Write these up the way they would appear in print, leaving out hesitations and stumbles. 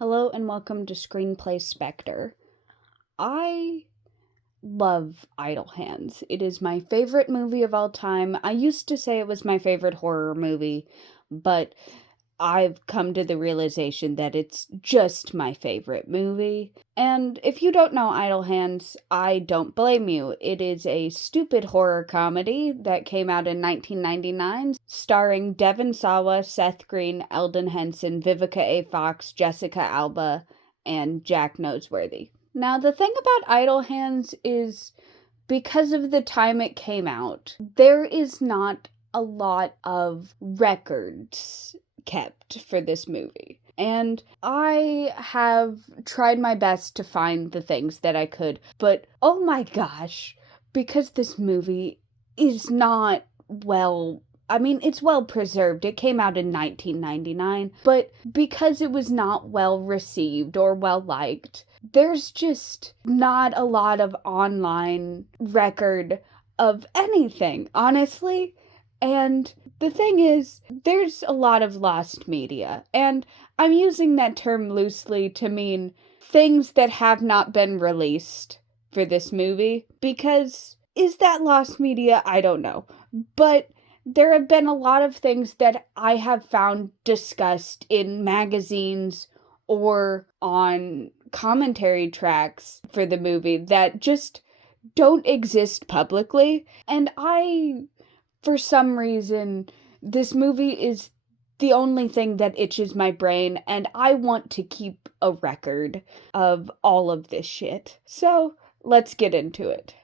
Hello and welcome to Screenplay Spectre. I love Idle Hands. It is my favorite movie of all time. I used to say it was my favorite horror movie, but I've come to the realization that it's just my favorite movie. And if you don't know Idle Hands, I don't blame you. It is a stupid horror comedy that came out in 1999, starring Devon Sawa, Seth Green, Eldon Henson, Vivica A. Fox, Jessica Alba, and Jack Noseworthy. Now, the thing about Idle Hands is because of the time it came out, there is not a lot of records kept for this movie. And I have tried my best to find the things that I could, but oh my gosh, because this movie is not it's well preserved. It came out in 1999, but because it was not well received or well liked, there's just not a lot of online record of anything, honestly. And the thing is, there's a lot of lost media, and I'm using that term loosely to mean things that have not been released for this movie, because is that lost media? I don't know. But there have been a lot of things that I have found discussed in magazines or on commentary tracks for the movie that just don't exist publicly. And for some reason, this movie is the only thing that itches my brain, and I want to keep a record of all of this shit. So, let's get into it.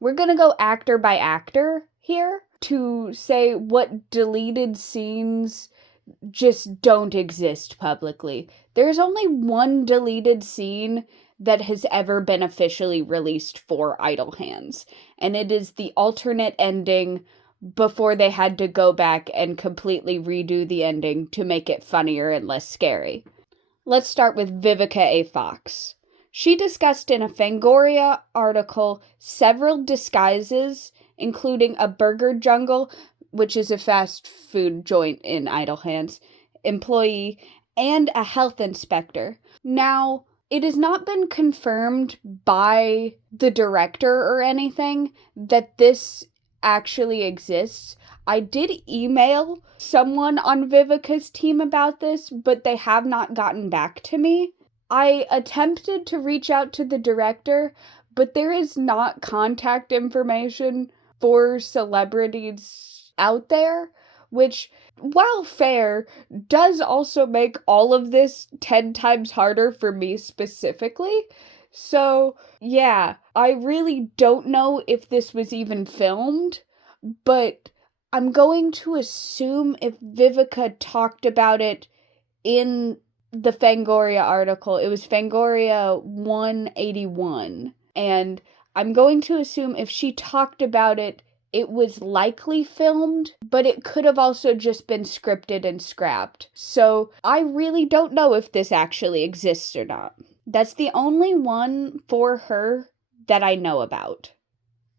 We're gonna go actor by actor here to say what deleted scenes just don't exist publicly. There's only one deleted scene that has ever been officially released for Idle Hands, and it is the alternate ending before they had to go back and completely redo the ending to make it funnier and less scary. Let's start with Vivica A. Fox. She discussed in a Fangoria article several disguises, including a burger jungle, which is a fast food joint in Idle Hands, employee, and a health inspector. Now, it has not been confirmed by the director or anything that this actually exists. I did email someone on Vivica's team about this, but they have not gotten back to me. I attempted to reach out to the director, but there is not contact information for celebrities out there, which, while fair, does also make all of this 10 times harder for me specifically. So, yeah, I really don't know if this was even filmed, but I'm going to assume if Vivica talked about it in the Fangoria article, it was Fangoria 181. And I'm going to assume if she talked about it, it was likely filmed, but it could have also just been scripted and scrapped. So I really don't know if this actually exists or not. That's the only one for her that I know about.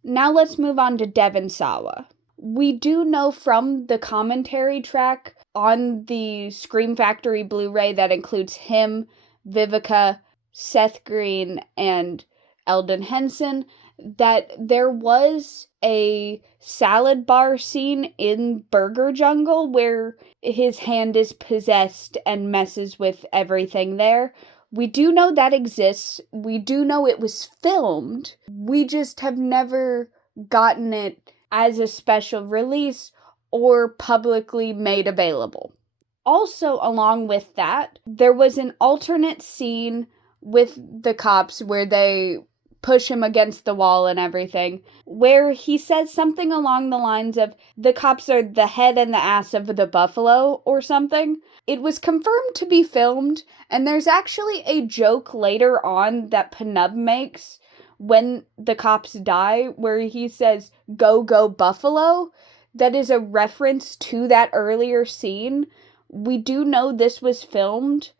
Now let's move on to Devon Sawa. We do know from the commentary track on the Scream Factory Blu-ray that includes him, Vivica, Seth Green, and Eldon Henson that there was a salad bar scene in Burger Jungle where his hand is possessed and messes with everything there. We do know that exists. We do know it was filmed. We just have never gotten it as a special release or publicly made available. Also, along with that, there was an alternate scene with the cops where they push him against the wall and everything, where he says something along the lines of, the cops are the head and the ass of the buffalo, or something. It was confirmed to be filmed, and there's actually a joke later on that Penub makes when the cops die, where he says, "Go, go, buffalo." That is a reference to that earlier scene. We do know this was filmed,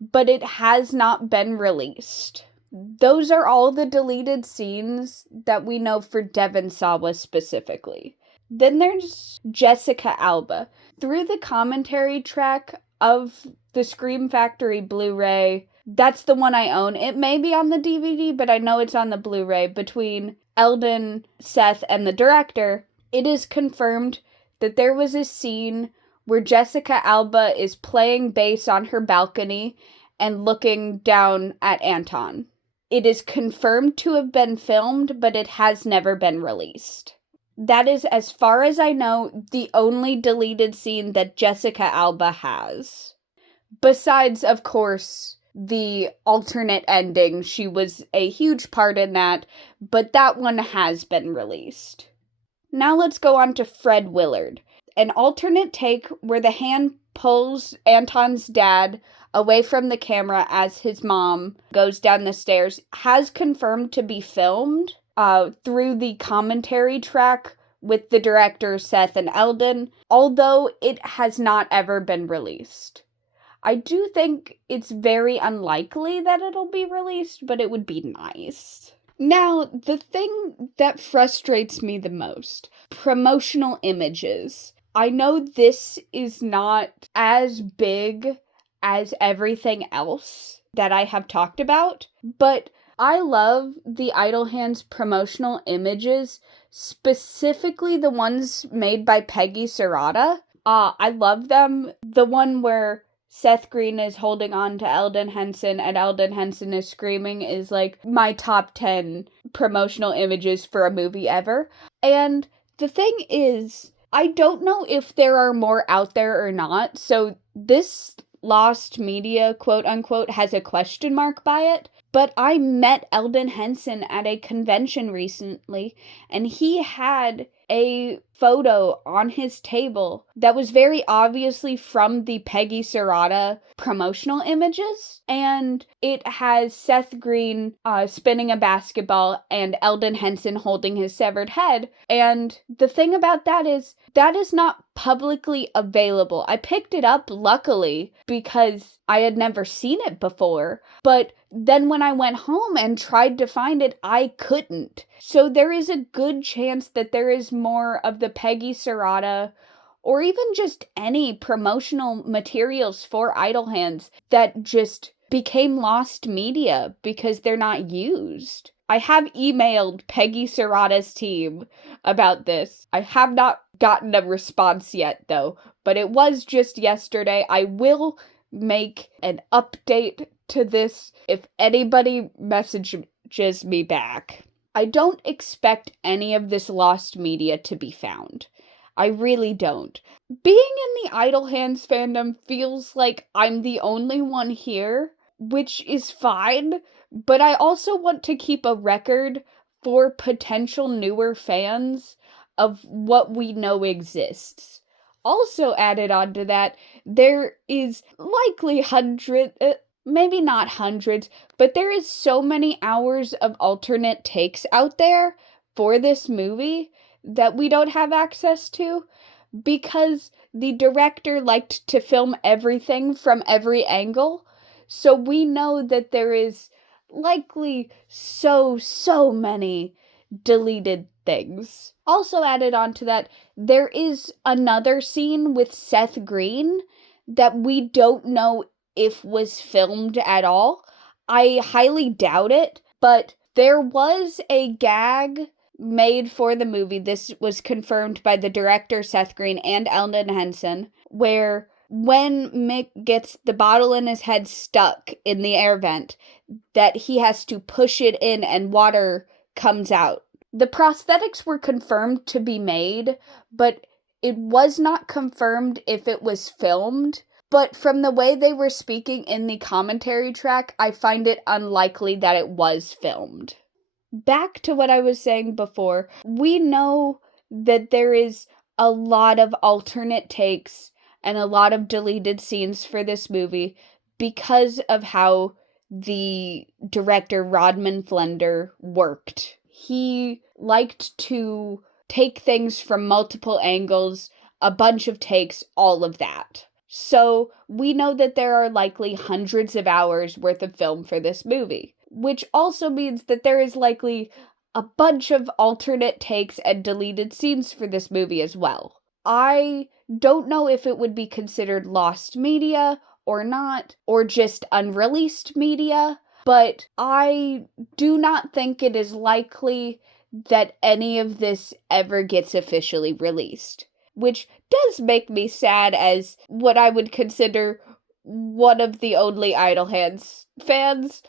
but it has not been released. Those are all the deleted scenes that we know for Devon Sawa specifically. Then there's Jessica Alba. Through the commentary track of the Scream Factory Blu-ray, That's the one I own. It may be on the DVD, but I know it's on the Blu-ray. Between Eldon, Seth, and the director, it is confirmed that there was a scene where Jessica Alba is playing bass on her balcony and looking down at Anton. It is confirmed to have been filmed, but it has never been released. That is, as far as I know, the only deleted scene that Jessica Alba has. Besides, of course, the alternate ending. She was a huge part in that, but that one has been released. Now let's go on to Fred Willard. An alternate take where the hand pulls Anton's dad away from the camera as his mom goes down the stairs has confirmed to be filmed through the commentary track with the directors Seth and Eldon, although it has not ever been released. I do think it's very unlikely that it'll be released, but it would be nice. Now, the thing that frustrates me the most, promotional images. I know this is not as big as everything else that I have talked about, but I love the Idle Hands promotional images, specifically the ones made by Peggy Serrata. I love them. The one where Seth Green is holding on to Eldon Henson and Eldon Henson is screaming is like my top 10 promotional images for a movie ever. And the thing is, I don't know if there are more out there or not, so this lost media, quote unquote, has a question mark by it. But I met Eldon Henson at a convention recently, and he had a photo on his table that was very obviously from the Peggy Serrata promotional images, and it has Seth Green spinning a basketball and Eldon Henson holding his severed head. And the thing about that is not publicly available. I picked it up, luckily, because I had never seen it before, but then when I went home and tried to find it, I couldn't. So there is a good chance that there is more of the Peggy Serrata or even just any promotional materials for Idle Hands that just became lost media because they're not used. I have emailed Peggy Serrata's team about this. I have not gotten a response yet, though, but it was just yesterday. I will make an update to this if anybody messages me back. I don't expect any of this lost media to be found. I really don't. Being in the Idle Hands fandom feels like I'm the only one here, which is fine, but I also want to keep a record for potential newer fans of what we know exists. Also added on to that, there is likely maybe not hundreds, but there is so many hours of alternate takes out there for this movie that we don't have access to because the director liked to film everything from every angle. So we know that there is likely so many deleted things. Also added on to that, there is another scene with Seth Green that we don't know if was filmed at all. I highly doubt it, but there was a gag made for the movie. This was confirmed by the director Seth Green and Eldon Henson, where when Mick gets the bottle in his head stuck in the air vent, that he has to push it in and water comes out. The prosthetics were confirmed to be made, but it was not confirmed if it was filmed. But from the way they were speaking in the commentary track, I find it unlikely that it was filmed. Back to what I was saying before, we know that there is a lot of alternate takes and a lot of deleted scenes for this movie because of how the director Rodman Flender worked. He liked to take things from multiple angles, a bunch of takes, all of that. So we know that there are likely hundreds of hours worth of film for this movie, which also means that there is likely a bunch of alternate takes and deleted scenes for this movie as well. I don't know if it would be considered lost media or not, or just unreleased media, but I do not think it is likely that any of this ever gets officially released, which does make me sad as what I would consider one of the only Idle Hands fans,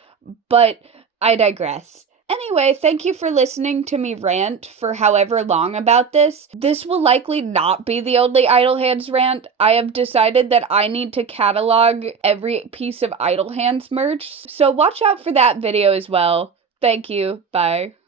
but I digress. Anyway, thank you for listening to me rant for however long about this. This will likely not be the only Idle Hands rant. I have decided that I need to catalog every piece of Idle Hands merch, so watch out for that video as well. Thank you. Bye.